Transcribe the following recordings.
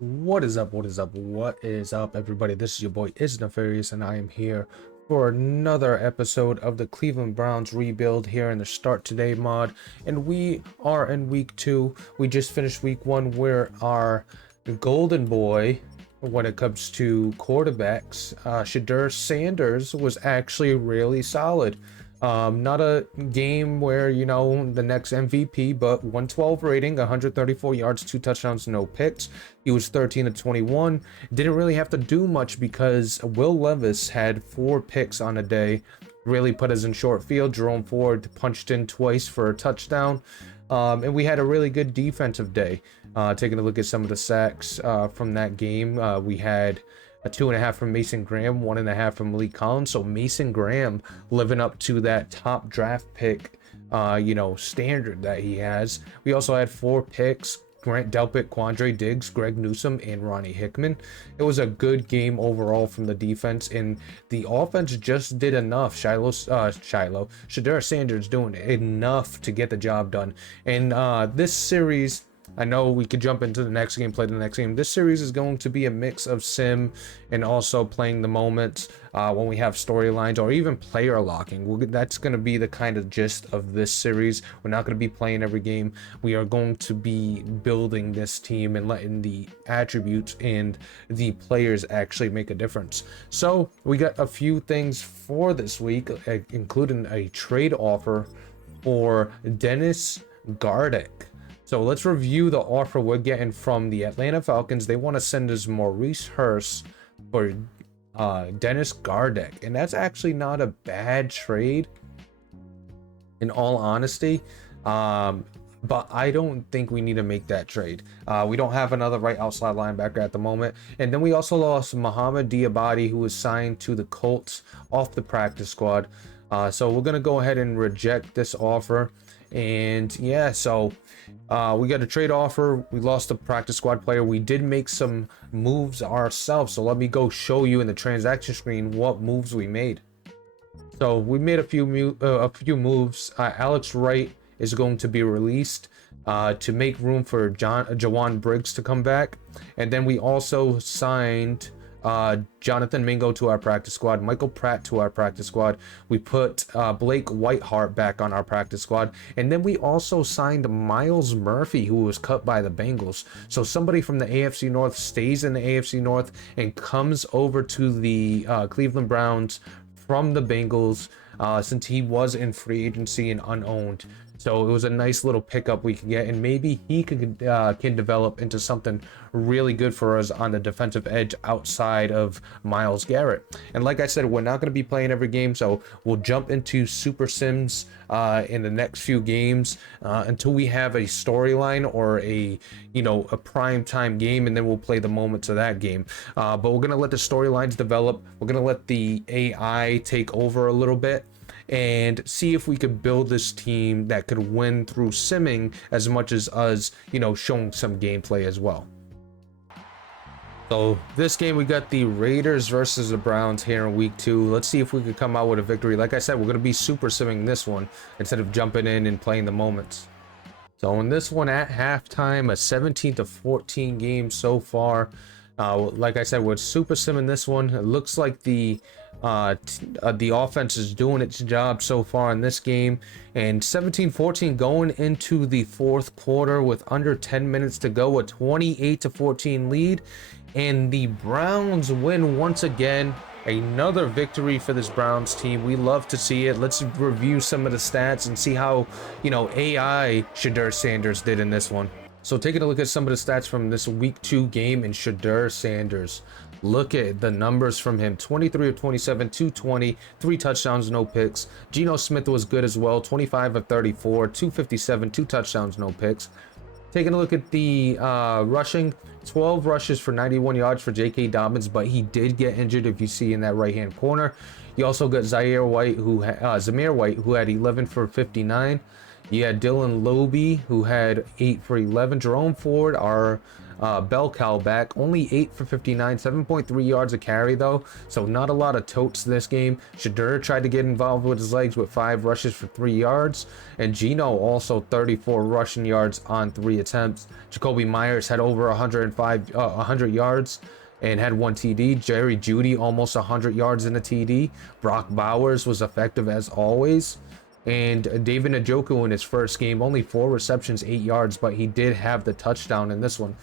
What is up? What is up? What is up, everybody? This is your boy Is Nefarious, and I am here for another episode of the Cleveland Browns rebuild here in the Start Today mod. And we are in week 2. We just finished week 1 where our golden boy, when it comes to quarterbacks, Shadur Sanders was actually really solid. Not a game where, the next MVP, but 112 rating, 134 yards, 2 touchdowns, no picks. He was 13 to 21. Didn't really have to do much because Will Levis had 4 picks on a day. Really put us in short field. Jerome Ford punched in twice for a touchdown. And we had a really good defensive day. Taking a look at some of the sacks from that game, we had a 2.5 from Mason Graham, 1.5 from Malik Collins. So Mason Graham living up to that top draft pick, standard that he has. We also had 4 picks: Grant Delpit, Quandre Diggs, Greg Newsome, and Ronnie Hickman. It was a good game overall from the defense, and the offense just did enough. Shadur Sanders doing enough to get the job done. And this series, I know we could jump into the next game, play the next game. This series is going to be a mix of sim and also playing the moments when we have storylines or even player locking. That's going to be the kind of gist of this series. We're not going to be playing every game. We are going to be building this team and letting the attributes and the players actually make a difference. So we got a few things for this week, including a trade offer for Dennis Gardeck. So let's review the offer we're getting from the Atlanta Falcons. They want to send us Maurice Hurst for Dennis Gardeck. And that's actually not a bad trade, in all honesty. But I don't think we need to make that trade. We don't have another right outside linebacker at the moment. And then we also lost Mohamed Diabate, who was signed to the Colts off the practice squad. So we're going to go ahead and reject this offer. And yeah, so we got a trade offer. We lost a practice squad player. We did make some moves ourselves. So let me go show you in the transaction screen what moves we made. So we made a few moves. Alex Wright is going to be released to make room for Jawan Briggs to come back. And then we also signed Jonathan Mingo to our practice squad, Michael Pratt to our practice squad. We put Blake Whiteheart back on our practice squad, and then we also signed Miles Murphy, who was cut by the Bengals. So somebody from the AFC North stays in the AFC North and comes over to the Cleveland Browns from the Bengals, since he was in free agency and unowned. So it was a nice little pickup we can get, and maybe he can develop into something really good for us on the defensive edge outside of Myles Garrett. And like I said, we're not going to be playing every game, so we'll jump into Super Sims in the next few games until we have a storyline or a prime time game, and then we'll play the moments of that game. But we're going to let the storylines develop. We're going to let the AI take over a little bit and see if we could build this team that could win through simming as much as us, showing some gameplay as well. So this game, we got the Raiders versus the Browns here in week 2. Let's see if we could come out with a victory. Like I said, we're going to be super simming this one instead of jumping in and playing the moments. So in this one at halftime, a 17-14 game so far. Like I said, we're super simming this one. It looks like the offense is doing its job so far in this game. And 17-14 going into the fourth quarter with under 10 minutes to go, a 28-14 lead. And the Browns win once again. Another victory for this Browns team. We love to see it. Let's review some of the stats and see how, AI Shadur Sanders did in this one. So taking a look at some of the stats from this week 2 game in Shadur Sanders. Look at the numbers from him. 23 of 27, 220, 3 touchdowns, no picks. Geno Smith was good as well. 25 of 34, 257, 2 touchdowns, no picks. Taking a look at the rushing, 12 rushes for 91 yards for J.K. Dobbins, but he did get injured, if you see in that right-hand corner. You also got Zamir White, who had 11 for 59. You had Dylan Lobe, who had 8 for 11. Jerome Ford, our bell cow back. Only 8 for 59, 7.3 yards a carry though, so not a lot of totes this game. Shadur tried to get involved with his legs with 5 rushes for 3 yards, and Gino also 34 rushing yards on 3 attempts. Jacoby Myers had over 100 yards and had 1 TD. Jerry Jeudy almost 100 yards in a TD. Brock Bowers was effective as always. And David Njoku in his first game, only 4 receptions, 8 yards, but he did have the touchdown in this one.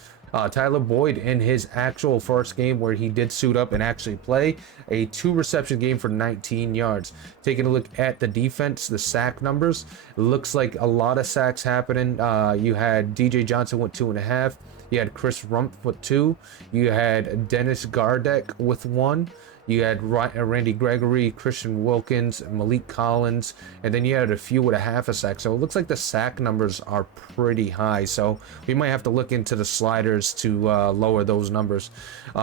Tyler Boyd in his actual first game where he did suit up and actually play, a 2 reception game for 19 yards. Taking a look at the defense, the sack numbers, it looks like a lot of sacks happening. You had DJ Johnson with 2.5. You had Chris Rumpf with 2. You had Dennis Gardeck with 1. You had Randy Gregory, Christian Wilkins, Malik Collins, and then you had a few with a half a sack. So it looks like the sack numbers are pretty high. So we might have to look into the sliders to lower those numbers.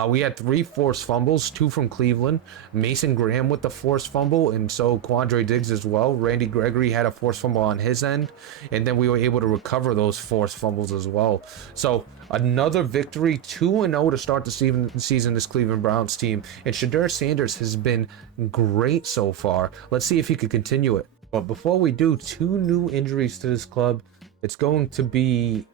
We had 3 forced fumbles, 2 from Cleveland. Mason Graham with the forced fumble, and so Quandre Diggs as well. Randy Gregory had a forced fumble on his end, and then we were able to recover those forced fumbles as well. So another victory, 2-0 to start the season, this Cleveland Browns team. And Shadur Sanders has been great so far. Let's see if he could continue it. But before we do, 2 new injuries to this club. It's going to be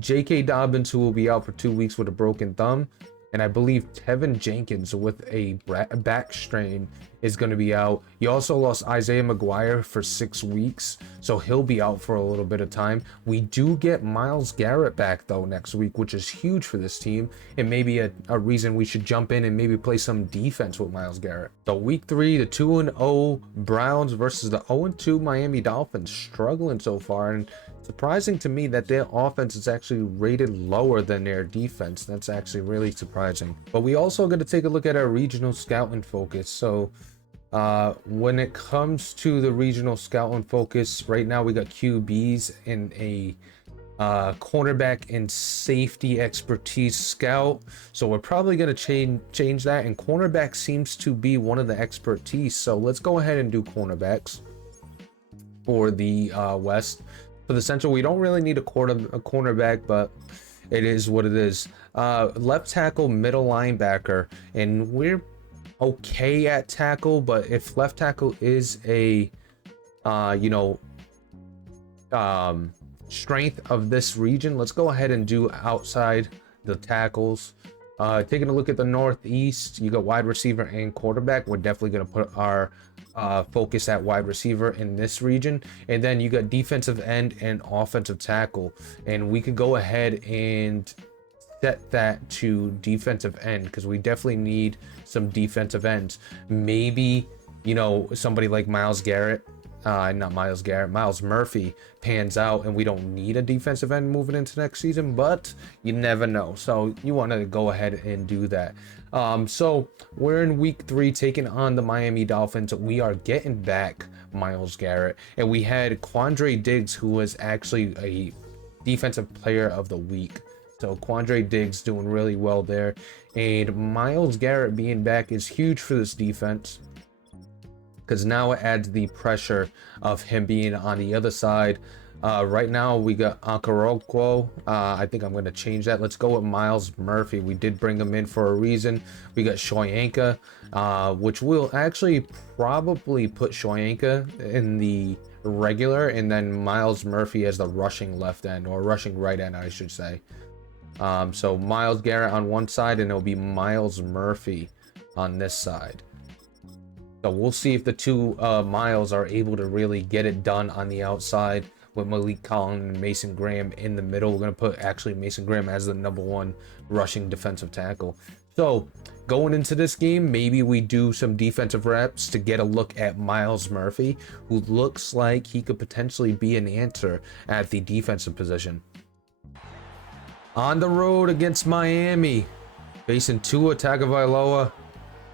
J.K. Dobbins, who will be out for 2 weeks with a broken thumb. And I believe Tevin Jenkins with a back strain is going to be out. You also lost Isaiah McGuire for 6 weeks, so he'll be out for a little bit of time. We do get Myles Garrett back though next week, which is huge for this team, and maybe a reason we should jump in and maybe play some defense with Myles Garrett. So week 3, the 2-0 Browns versus the 0-2 Miami Dolphins, struggling so far, and surprising to me that their offense is actually rated lower than their defense. That's actually really surprising. But we also got to take a look at our regional scouting focus. So when it comes to the regional scouting focus, right now we got QBs in a cornerback and safety expertise scout. So we're probably going to change that, and cornerback seems to be one of the expertise. So let's go ahead and do cornerbacks for the West. For the Central, we don't really need a cornerback, but it is what it is. Left tackle, middle linebacker, and we're okay at tackle, but if left tackle is a strength of this region, let's go ahead and do outside the tackles. Taking a look at the Northeast, you got wide receiver and quarterback. We're definitely going to put our focus at wide receiver in this region, and then you got defensive end and offensive tackle, and we could go ahead and set that to defensive end because we definitely need some defensive ends. Maybe somebody like Myles Murphy pans out and we don't need a defensive end moving into next season, but you never know, so you want to go ahead and do that. So we're in week 3 taking on the Miami Dolphins. We are getting back Myles Garrett, and we had Quandre Diggs, who was actually a defensive player of the week. So Quandre Diggs doing really well there, and Myles Garrett being back is huge for this defense because now it adds the pressure of him being on the other side. Right now we got Okoronkwo. I think I'm going to change that. Let's go with Myles Murphy. We did bring him in for a reason. We got Shoyanka, which will actually probably put Shoyanka in the regular, and then Myles Murphy as the rushing left end, or rushing right end, I should say. So Myles Garrett on one side, and it'll be Myles Murphy on this side. So we'll see if the two Myles are able to really get it done on the outside with Malik Collins and Mason Graham in the middle. We're going to put actually Mason Graham as the #1 rushing defensive tackle. So going into this game, maybe we do some defensive reps to get a look at Myles Murphy, who looks like he could potentially be an answer at the defensive position. On the road against Miami, facing Tua Tagovailoa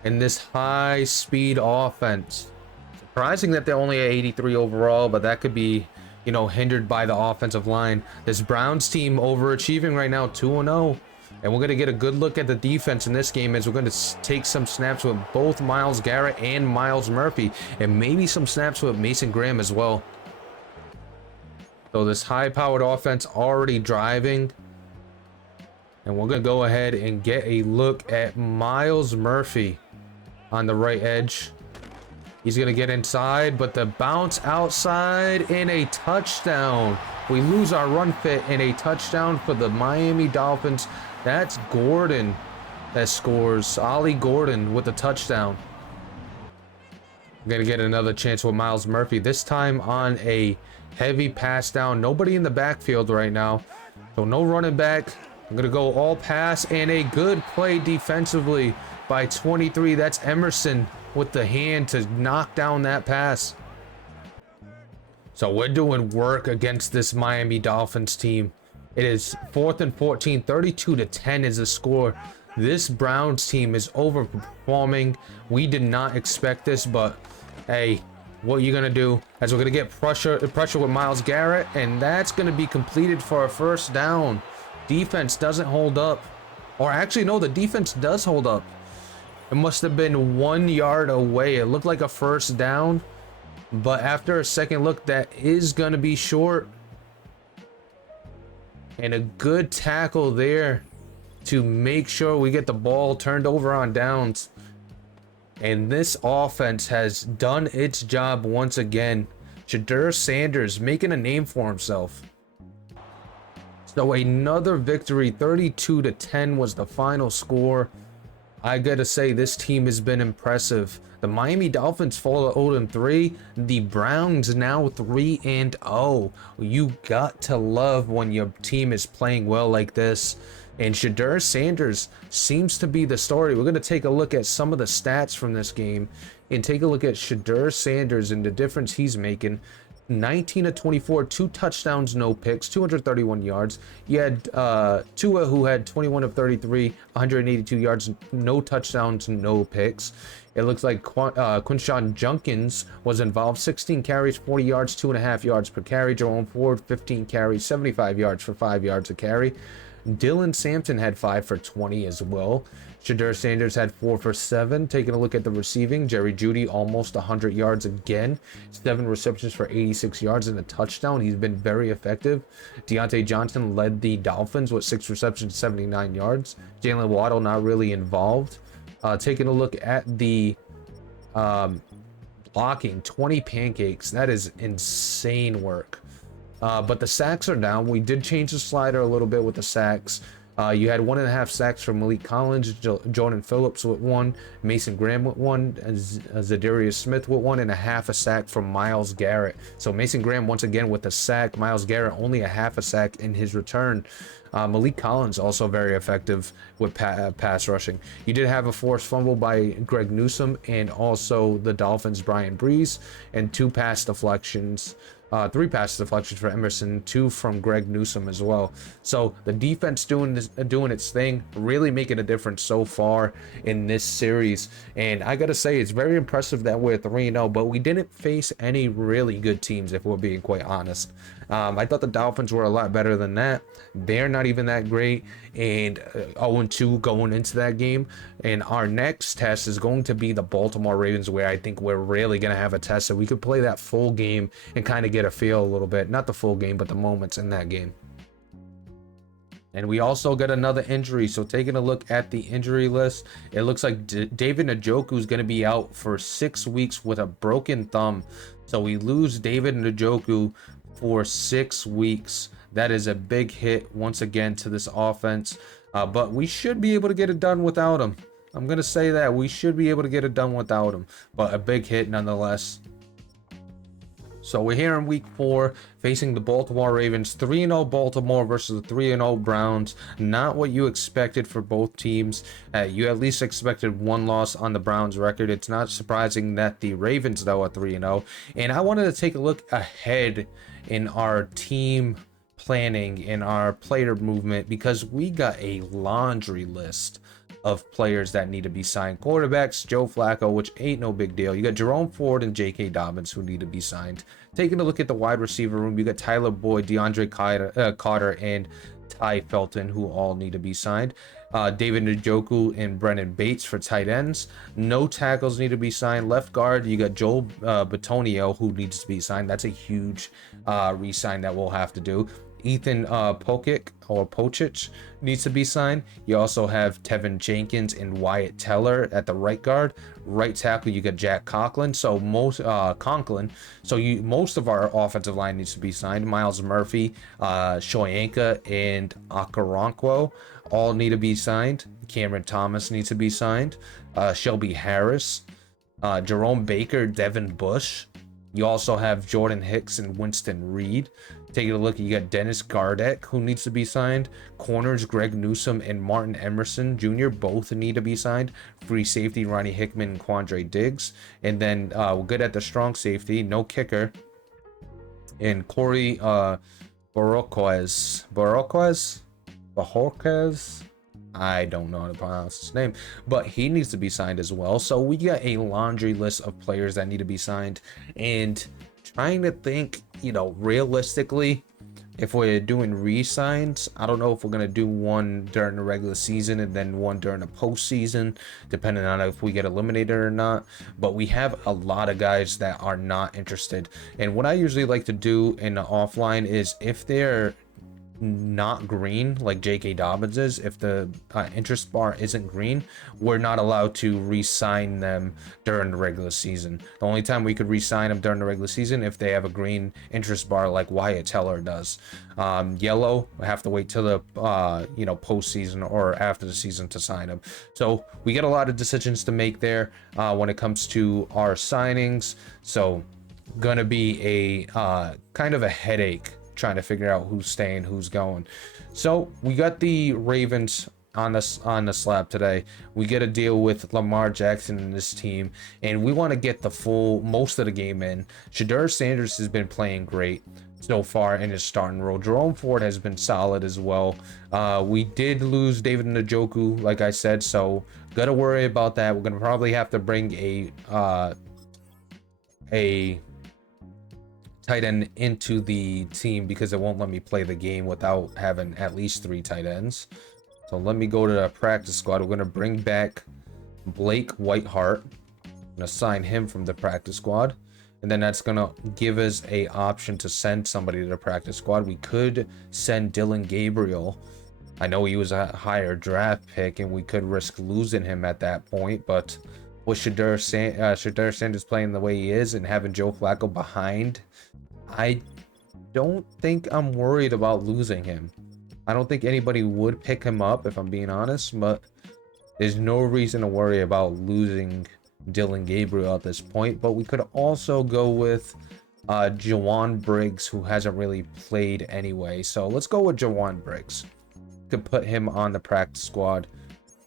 in this high-speed offense. Surprising that they're only at 83 overall, but that could be, hindered by the offensive line. This Browns team overachieving right now, 2-0. And we're going to get a good look at the defense in this game as we're going to take some snaps with both Myles Garrett and Myles Murphy, and maybe some snaps with Mason Graham as well. So this high-powered offense already driving. And we're going to go ahead and get a look at Miles Murphy on the right edge. He's going to get inside, but the bounce outside in a touchdown. We lose our run fit in a touchdown for the Miami Dolphins. That's Gordon that scores. Ollie Gordon with a touchdown. We're going to get another chance with Miles Murphy, this time on a heavy pass down. Nobody in the backfield right now, so no running back. I'm going to go all pass, and a good play defensively by 23. That's Emerson with the hand to knock down that pass. So we're doing work against this Miami Dolphins team. It is 4th and 14, 32-10 is the score. This Browns team is overperforming. We did not expect this, but hey, what are you gonna do? As we're gonna get pressure with Myles Garrett, and that's gonna be completed for a first down. Defense doesn't hold up, or actually no, the defense does hold up. It must have been 1 yard away. It looked like a first down, but after a second look, that is gonna be short. And a good tackle there to make sure we get the ball turned over on downs. And this offense has done its job once again. Shedeur Sanders making a name for himself. So another victory, 32-10 was the final score. I gotta say, this team has been impressive. The Miami Dolphins fall to 0-3. The Browns now 3-0. You got to love when your team is playing well like this. And Shedeur Sanders seems to be the story. We're going to take a look at some of the stats from this game and take a look at Shedeur Sanders and the difference he's making. 19 of 24, 2 touchdowns, no picks, 231 yards. You had Tua, who had 21 of 33, 182 yards, no touchdowns, no picks. It looks like Quinshon Judkins was involved, 16 carries, 40 yards, 2.5 yards per carry. Jerome Ford, 15 carries, 75 yards for 5 yards a carry. Dylan Sampson had 5 for 20 as well. Shedeur Sanders had 4 for 7. Taking a look at the receiving, Jerry Jeudy almost 100 yards again. 7 receptions for 86 yards and a touchdown. He's been very effective. Deontay Johnson led the Dolphins with 6 receptions, 79 yards. Jalen Waddle not really involved. Taking a look at the blocking, 20 pancakes. That is insane work. But the sacks are down. We did change the slider a little bit with the sacks. You had 1.5 sacks from Malik Collins, Jordan Phillips with 1, Mason Graham with 1, Zadarius Smith with 1.5 a sack from Myles Garrett. So Mason Graham once again with a sack. Myles Garrett only a half a sack in his return. Malik Collins also very effective with pass rushing. You did have a forced fumble by Greg Newsome and also the Dolphins' Brian Breeze, and 2 pass deflections. 3 pass deflections for Emerson, 2 from Greg Newsome as well. So the defense doing its thing, really making a difference so far in this series. And I gotta say, it's very impressive that we're 3-0, but we didn't face any really good teams, if we're being quite honest. I thought the Dolphins were a lot better than that. They're not even that great, and 0-2 going into that game. And our next test is going to be the Baltimore Ravens, where I think we're really going to have a test so we could play that full game and kind of get a feel a little bit. Not the full game, but the moments in that game. And we also got another injury. So taking a look at the injury list, it looks like David Njoku is going to be out for 6 weeks with a broken thumb. So we lose David Njoku for 6 weeks. That is a big hit once again to this offense. But we should be able to get it done without him. I'm going to say that. We should be able to get it done without him. But a big hit nonetheless. So we're here in week 4 facing the Baltimore Ravens. 3-0 Baltimore versus the 3-0 Browns. Not what you expected for both teams. You at least expected 1 loss on the Browns record. It's not surprising that the Ravens, though, are 3-0. And I wanted to take a look ahead in our team planning, in our player movement, because we got a laundry list of players that need to be signed. Quarterbacks, Joe Flacco, which ain't no big deal. You got Jerome Ford and J.K. Dobbins who need to be signed. Taking a look at the wide receiver room, you got Tyler Boyd, DeAndre Carter, and Ty Felton, who all need to be signed. David Njoku and Brennan Bates for tight ends. No tackles need to be signed. Left guard, you got Joel Bitonio, who needs to be signed. That's a huge re-sign that we'll have to do. Ethan Pocic needs to be signed. You also have Tevin Jenkins and Wyatt Teller at the right guard. Right tackle, you got Jack Conklin. So most most of our offensive line needs to be signed. Miles Murphy, Shoyanka, and Okoronkwo all need to be signed. Cameron Thomas needs to be signed. Shelby Harris, Jerome Baker, Devin Bush. You also have Jordan Hicks and Winston Reed. Taking a look, you got Dennis Gardeck, who needs to be signed. Corners, Greg Newsome and Martin Emerson Jr. both need to be signed. Free safety, Ronnie Hickman and Quandre Diggs. And then we're good at the strong safety, no kicker. And Corey Bojorquez. I don't know how to pronounce his name, but he needs to be signed as well. So we got a laundry list of players that need to be signed, and trying to think, realistically, if we're doing re-signs, I don't know if we're going to do one during the regular season and then one during the postseason, depending on if we get eliminated or not. But we have a lot of guys that are not interested. And what I usually like to do in the offline is, if they're not green like J.K. Dobbins is, if the interest bar isn't green, we're not allowed to re-sign them during the regular season. The only time we could re-sign them during the regular season if they have a green interest bar like Wyatt Teller does. Yellow, we have to wait till the postseason or after the season to sign them. So we get a lot of decisions to make there when it comes to our signings. So gonna be a kind of a headache trying to figure out who's staying, who's going. So we got the Ravens on the slab today. We get to deal with Lamar Jackson and this team, and we want to get the most of the game in. Shedeur Sanders has been playing great so far in his starting role. Jerome Ford has been solid as well. We did lose David Njoku, like I said, so gotta worry about that. We're gonna probably have to bring a tight end into the team because it won't let me play the game without having at least 3 tight ends. So let me go to the practice squad. We're going to bring back Blake Whiteheart. I'm going to sign him from the practice squad. And then that's going to give us a option to send somebody to the practice squad. We could send Dylan Gabriel. I know he was a higher draft pick and we could risk losing him at that point, but with Shedeur Sanders playing the way he is and having Joe Flacco behind, I don't think I'm worried about losing him. I don't think anybody would pick him up, if I'm being honest, but there's no reason to worry about losing Dylan Gabriel at this point. But we could also go with Jawan Briggs, who hasn't really played anyway. So let's go with Jawan Briggs. Could put him on the practice squad.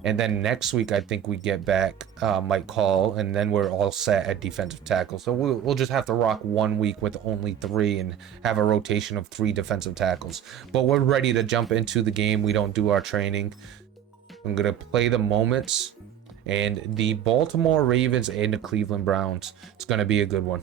And then next week, I think we get back Mike Call, and then we're all set at defensive tackle. So we'll just have to rock 1 week with only 3 and have a rotation of 3 defensive tackles. But we're ready to jump into the game. We don't do our training. I'm going to play the moments. And the Baltimore Ravens and the Cleveland Browns. It's going to be a good one.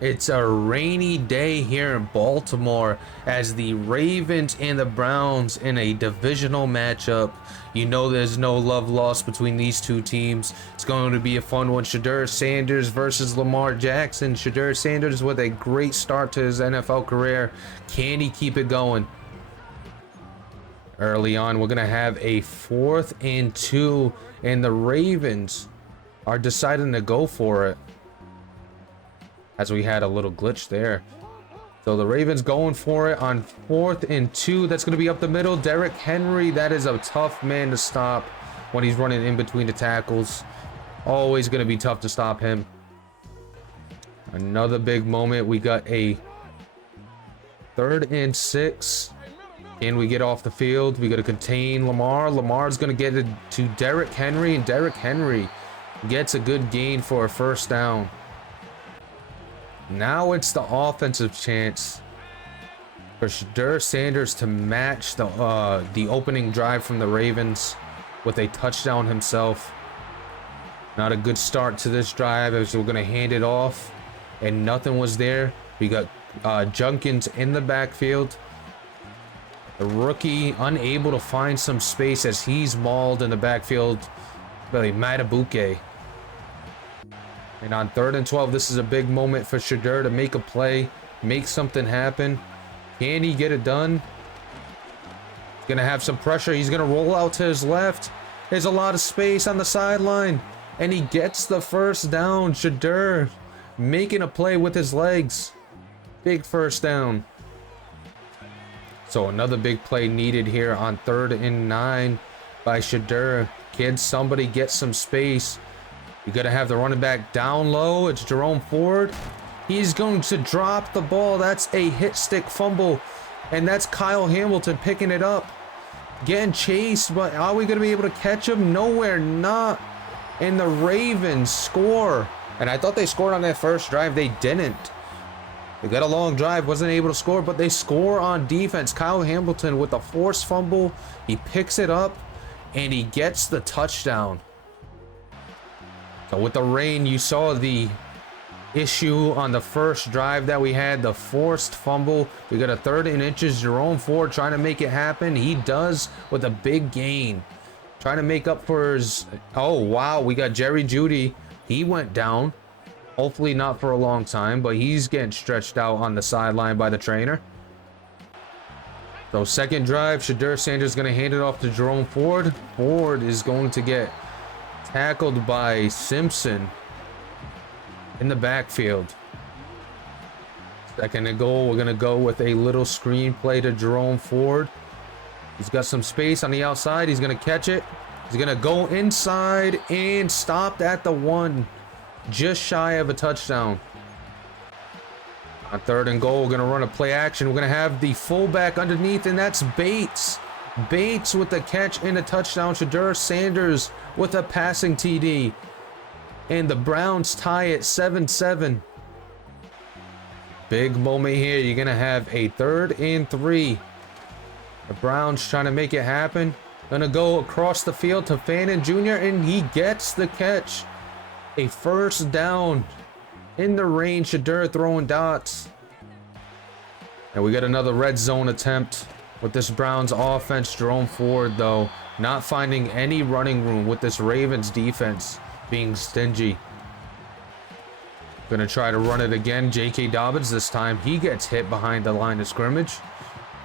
It's a rainy day here in Baltimore as the Ravens and the Browns in a divisional matchup. You know there's no love lost between these two teams. It's going to be a fun one. Shedeur Sanders versus Lamar Jackson. Shedeur Sanders with a great start to his NFL career. Can he keep it going? Early on, we're going to have a 4th and 2, and the Ravens are deciding to go for it, as we had a little glitch there. So the Ravens going for it on 4th and 2. That's going to be up the middle. Derrick Henry, that is a tough man to stop when he's running in between the tackles. Always going to be tough to stop him. Another big moment. We got a 3rd and 6. Can we get off the field? We got to contain Lamar. Lamar's going to get it to Derrick Henry, and Derrick Henry gets a good gain for a 1st down. Now it's the offensive chance for Shedeur Sanders to match the opening drive from the Ravens with a touchdown himself. Not a good start to this drive as we're going to hand it off, and nothing was there. We got Junkins in the backfield. The rookie unable to find some space as he's mauled in the backfield by Matabuke. And on 3rd and 12, this is a big moment for Shedeur to make a play, make something happen. Can he get it done? He's gonna have some pressure. He's gonna roll out to his left. There's a lot of space on the sideline, and he gets the first down. Shedeur making a play with his legs. Big first down. So another big play needed here on 3rd and 9 by Shedeur. Can somebody get some space? You gotta have the running back down low. It's Jerome Ford. He's going to drop the ball. That's a hit stick fumble, and that's Kyle Hamilton picking it up, getting chased. But are we gonna be able to catch him? Nowhere, not. And the Ravens score. And I thought they scored on that first drive. They didn't. They got a long drive, wasn't able to score, but they score on defense. Kyle Hamilton with a forced fumble. He picks it up, and he gets the touchdown. So with the rain, you saw the issue on the first drive that we had, the forced fumble. We got a 3rd and inches. Jerome Ford trying to make it happen. He does with a big gain. Trying to make up for his... Oh, wow. We got Jerry Jeudy. He went down. Hopefully not for a long time, but he's getting stretched out on the sideline by the trainer. So second drive, Shedeur Sanders going to hand it off to Jerome Ford. Ford is going to get tackled by Simpson in the backfield. Second and goal, we're going to go with a little screen play to Jerome Ford. He's got some space on the outside. He's going to catch it. He's going to go inside and stopped at the 1. Just shy of a touchdown. On 3rd and goal, we're going to run a play action. We're going to have the fullback underneath, and that's Bates. Bates with the catch and a touchdown. Shedeur Sanders with a passing TD. And the Browns tie it 7-7. Big moment here. You're going to have a 3rd and 3. The Browns trying to make it happen. Going to go across the field to Fannin Jr., and he gets the catch. A first down in the rain. Shedeur throwing dots. And we got another red zone attempt with this Browns offense. Jerome Ford, though, not finding any running room with this Ravens defense being stingy. Gonna try to run it again. J.K. Dobbins this time. He gets hit behind the line of scrimmage.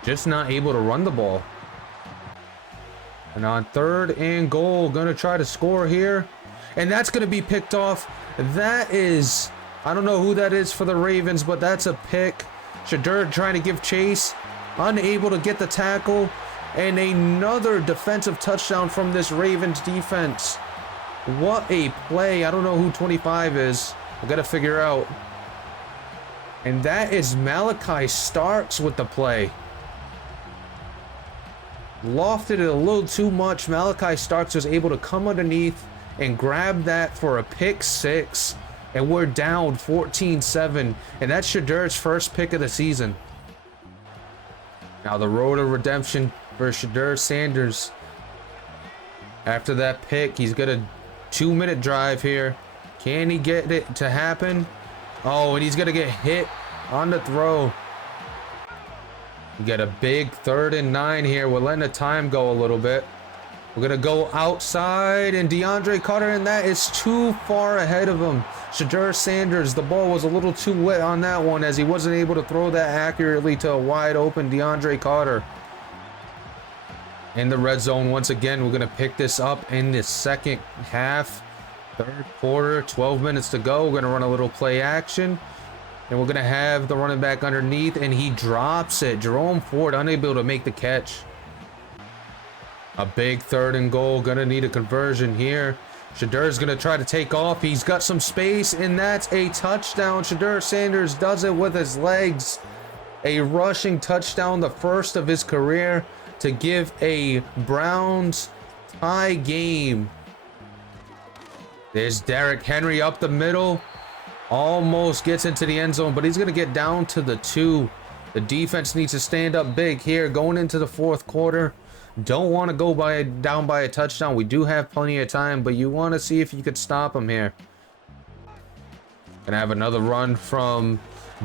Just not able to run the ball. And on 3rd and goal, gonna try to score here. And that's going to be picked off. That is, I don't know who that is for the Ravens, but that's a pick. Shedeur trying to give chase, unable to get the tackle, and another defensive touchdown from this Ravens defense. What a play. I don't know who 25 is. I got to figure out. And that is Malachi Starks with the play. Lofted it a little too much. Malachi Starks was able to come underneath and grab that for a pick 6, and we're down 14-7, and that's Shedeur's first pick of the season. Now the road of redemption for Shedeur Sanders. After that pick, he's got a 2-minute drive here. Can he get it to happen? Oh, and he's gonna get hit on the throw. We got a big 3rd and 9 here. We're letting the time go a little bit. We're going to go outside, and DeAndre Carter, and that is too far ahead of him. Shedeur Sanders, the ball was a little too wet on that one as he wasn't able to throw that accurately to a wide open DeAndre Carter. In the red zone once again, we're going to pick this up in the second half. 3rd quarter, 12 minutes to go. We're going to run a little play action. And we're going to have the running back underneath, and he drops it. Jerome Ford unable to make the catch. A big 3rd and goal. Gonna need a conversion here. Shedeur's gonna try to take off. He's got some space, and that's a touchdown. Shedeur Sanders does it with his legs. A rushing touchdown, the first of his career, to give a Browns tie game. There's Derrick Henry up the middle. Almost gets into the end zone, but he's gonna get down to the 2. The defense needs to stand up big here going into the 4th quarter. Don't want to go down by a touchdown. We do have plenty of time, but you want to see if you could stop him here. Gonna have another run from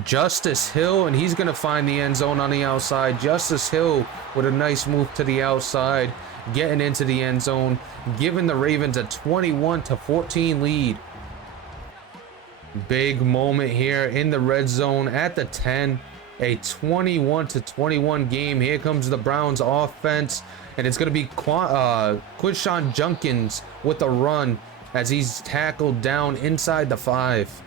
Justice Hill, and he's gonna find the end zone on the outside. Justice Hill with a nice move to the outside, getting into the end zone, giving the Ravens a 21-14 lead. Big moment here in the red zone at the 10. A 21-21 game. Here comes the Browns offense, and it's going to be Quinshon Junkins with a run as he's tackled down inside the 5.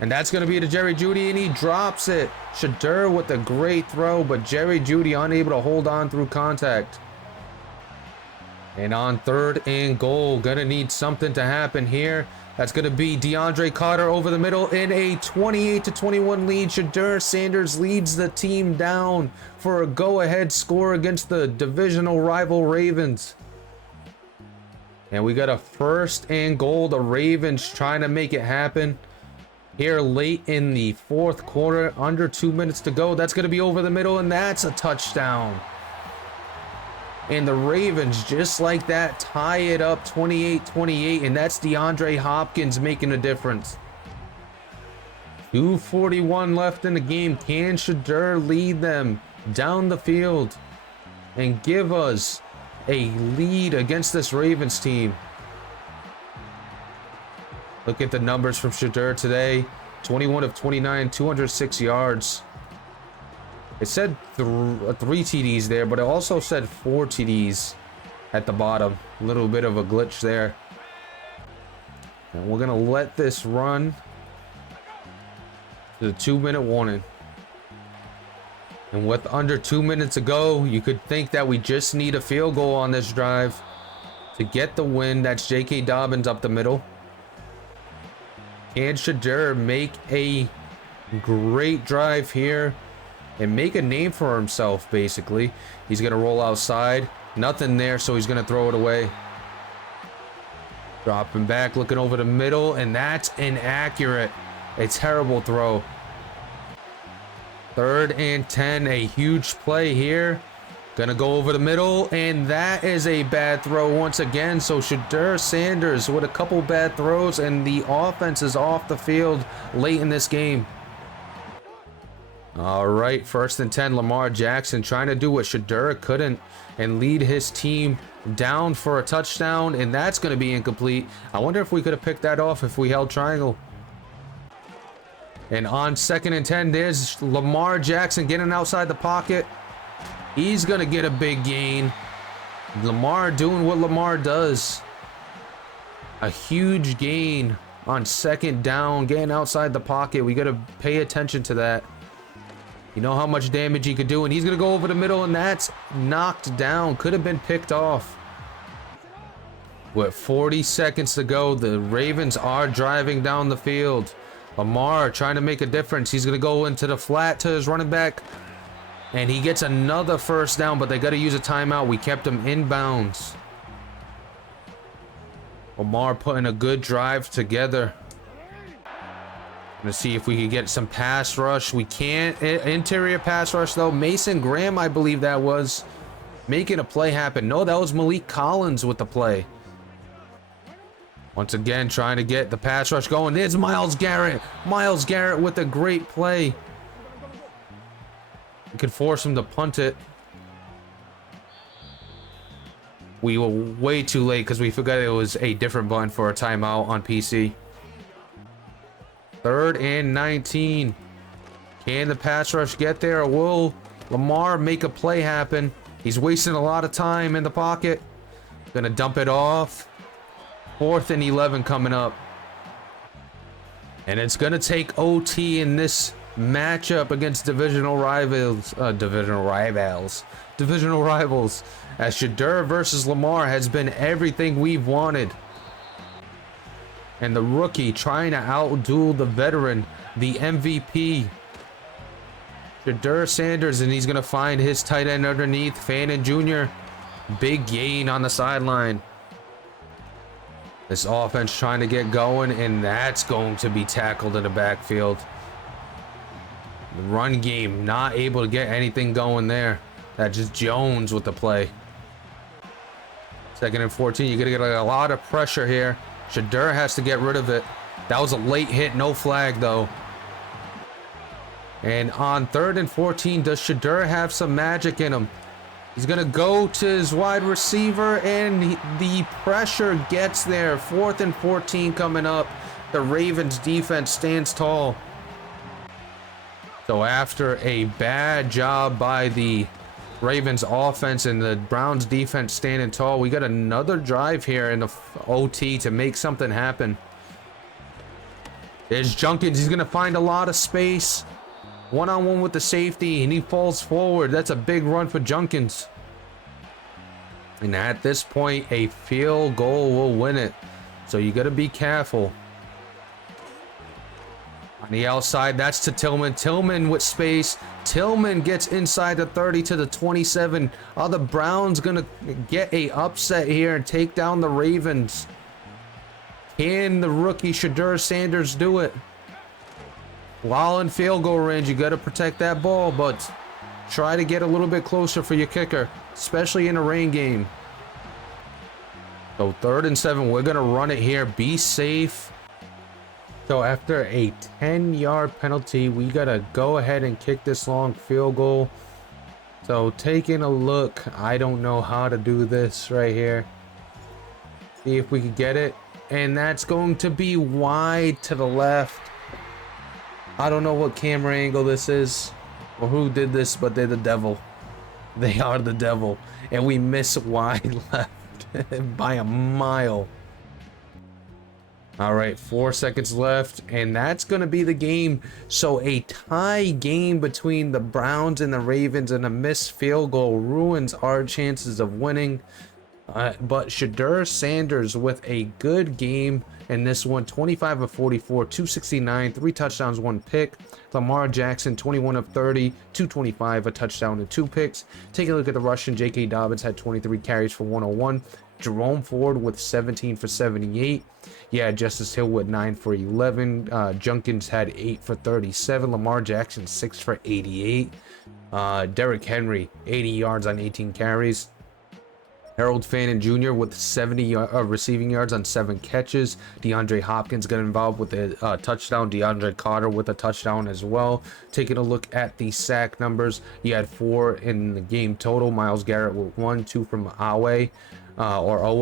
And that's going to be to Jerry Jeudy, and he drops it. Shedeur with a great throw, but Jerry Jeudy unable to hold on through contact. And on 3rd and goal, gonna need something to happen here. That's gonna be DeAndre Carter over the middle in a 28-21 lead. Shedeur Sanders leads the team down for a go-ahead score against the divisional rival Ravens. And we got a 1st and goal. The Ravens trying to make it happen here late in the 4th quarter. Under 2 minutes to go. That's gonna be over the middle, and that's a touchdown. And the Ravens, just like that, tie it up 28-28, and that's DeAndre Hopkins making a difference. 2:41 left in the game. Can Shedeur lead them down the field and give us a lead against this Ravens team? Look at the numbers from Shedeur today. 21 of 29, 206 yards. It said 3 TDs there, but it also said 4 TDs at the bottom. A little bit of a glitch there. And we're going to let this run to the 2-minute warning. And with under 2 minutes to go, you could think that we just need a field goal on this drive to get the win. That's J.K. Dobbins up the middle. Can Shedeur make a great drive here and make a name for himself, basically? He's going to roll outside. Nothing there, so he's going to throw it away. Dropping back, looking over the middle, and that's inaccurate. A terrible throw. 3rd and 10, a huge play here. Going to go over the middle, and that is a bad throw once again. So Shedeur Sanders with a couple bad throws, and the offense is off the field late in this game. All right, 1st and 10, Lamar Jackson trying to do what Shedeur couldn't and lead his team down for a touchdown, and that's going to be incomplete. I wonder if we could have picked that off if we held triangle. And on 2nd and 10, there's Lamar Jackson getting outside the pocket. He's going to get a big gain. Lamar doing what Lamar does. A huge gain on 2nd down, getting outside the pocket. We got to pay attention to that. You know how much damage he could do, and he's going to go over the middle, and that's knocked down. Could have been picked off. With 40 seconds to go, the Ravens are driving down the field. Lamar trying to make a difference. He's going to go into the flat to his running back, and he gets another 1st down, but they got to use a timeout. We kept him inbounds. Lamar putting a good drive together. Gonna see if we can get some pass rush. We can't. Interior pass rush though. Mason Graham, I believe that was, making a play happen. No, that was Malik Collins with the play. Once again, trying to get the pass rush going. There's Myles Garrett. Myles Garrett with a great play. We could force him to punt it. We were way too late because we forgot it was a different button for a timeout on PC. 3rd and 19. Can the pass rush get there, or will Lamar make a play happen? He's wasting a lot of time in the pocket. Gonna dump it off. 4th and 11 coming up. And it's gonna take OT in this matchup against divisional rivals. Divisional rivals. As Shedeur versus Lamar has been everything we've wanted. And the rookie trying to outduel the veteran, the MVP. Shedeur Sanders, and he's going to find his tight end underneath, Fannin Jr. Big gain on the sideline. This offense trying to get going, and that's going to be tackled in the backfield. The run game not able to get anything going there. That's just Jones with the play. 2nd and 14, you're going to get a lot of pressure here. Shedeur has to get rid of it. That was a late hit, no flag though. And on 3rd and 14, does Shedeur have some magic in him? He's gonna go to his wide receiver, and the pressure gets there. 4th and 14 coming up. The Ravens defense stands tall. So after a bad job by the Ravens offense and the Browns defense standing tall, we got another drive here in the OT to make something happen. There's Junkins. He's going to find a lot of space. One-on-one with the safety, and he falls forward. That's a big run for Junkins. And at this point, a field goal will win it. So you got to be careful. On the outside, that's to Tillman. Tillman with space. Tillman gets inside the 30 to the 27. Are the Browns going to get a upset here and take down the Ravens? Can the rookie Shedeur Sanders do it? While in field goal range, you got to protect that ball, but try to get a little bit closer for your kicker, especially in a rain game. So 3rd and 7, we're going to run it here. Be safe. So after a 10-yard penalty, we got to go ahead and kick this long field goal. So taking a look, I don't know how to do this right here. See if we can get it. And that's going to be wide to the left. I don't know what camera angle this is or who did this, but they're the devil. They are the devil. And we miss wide left by a mile. All right, 4 seconds left, and that's going to be the game. So a tie game between the Browns and the Ravens, and a missed field goal ruins our chances of winning. But Shedeur Sanders with a good game in this one, 25 of 44, 269, 3 touchdowns, 1 pick. Lamar Jackson, 21 of 30, 225, a touchdown and 2 picks. Take a look at the Russian. J.K. Dobbins had 23 carries for 101. Jerome Ford with 17 for 78. Yeah, Justice Hill with 9 for 11. Junkins had 8 for 37. Lamar Jackson, 6 for 88. Derrick Henry, 80 yards on 18 carries. Harold Fannin Jr. with 70 receiving yards on 7 catches. DeAndre Hopkins got involved with a touchdown. DeAndre Carter with a touchdown as well. Taking a look at the sack numbers, you had 4 in the game total. Myles Garrett with 1, 2 from Owe,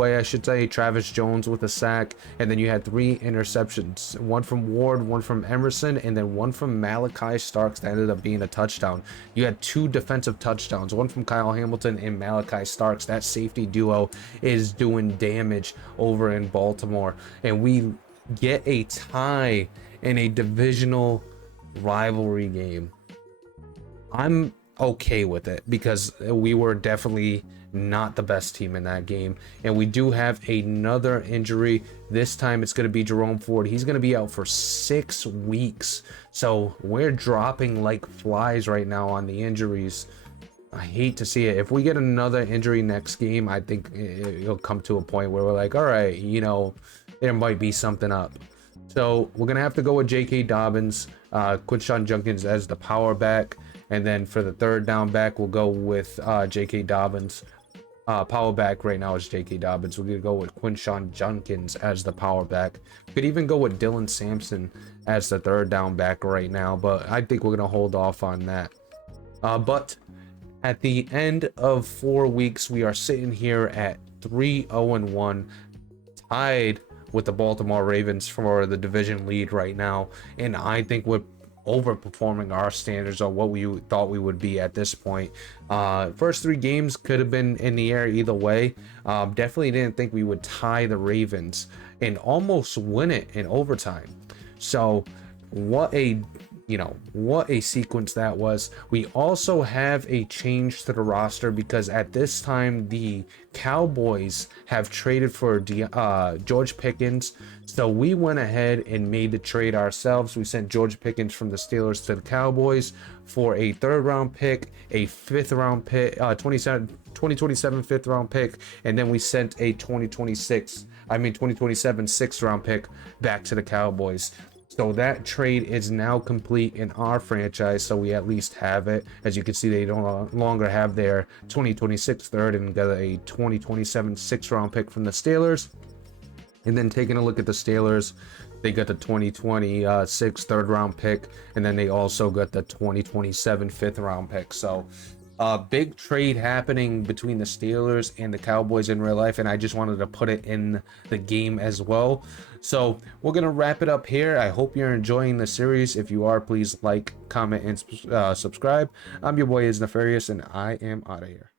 I should say. Travis Jones with a sack, and then you had 3 interceptions. 1 from Ward, 1 from Emerson, and then 1 from Malachi Starks that ended up being a touchdown. You had 2 defensive touchdowns, 1 from Kyle Hamilton and Malachi Starks. That safety duo is doing damage over in Baltimore, and we get a tie in a divisional rivalry game. I'm okay with it because we were definitely not the best team in that game, and we do have another injury. This time it's going to be Jerome Ford. He's going to be out for 6 weeks, so we're dropping like flies right now on the injuries. I hate to see it. If we get another injury next game, I think it'll come to a point where we're like, all right, you know, there might be something up. So we're gonna have to go with J.K. Dobbins, Quinshon Junkins as the power back, and then for the 3rd down back, we'll go with J.K. Dobbins. Power back right now is J.K. Dobbins. We're going to go with Quinshon Junkins as the power back. Could even go with Dylan Sampson as the 3rd down back right now, but I think we're going to hold off on that. But at the end of 4 weeks, we are sitting here at 3-0-1, tied with the Baltimore Ravens for the division lead right now, and I think we're overperforming our standards on what we thought we would be at this point. First 3 games could have been in the air either way. Definitely didn't think we would tie the Ravens and almost win it in overtime. So what a sequence that was. We also have a change to the roster because at this time the Cowboys have traded for George Pickens. So we went ahead and made the trade ourselves. We sent George Pickens from the Steelers to the Cowboys for a 3rd round pick, a 5th round pick, 2027 5th round pick, and then we sent a 2027 6th round pick back to the Cowboys. So that trade is now complete in our franchise, so we at least have it. As you can see, they no longer have their 2026 3rd and got a 2027 6th round pick from the Steelers. And then taking a look at the Steelers, they got the 2026 3rd round pick, and then they also got the 2027 5th round pick. So big trade happening between the Steelers and the Cowboys in real life, and I just wanted to put it in the game as well. So we're gonna wrap it up here. I hope you're enjoying the series. If you are, please like, comment, and subscribe. I'm your boy is Nefarious, and I am out of here.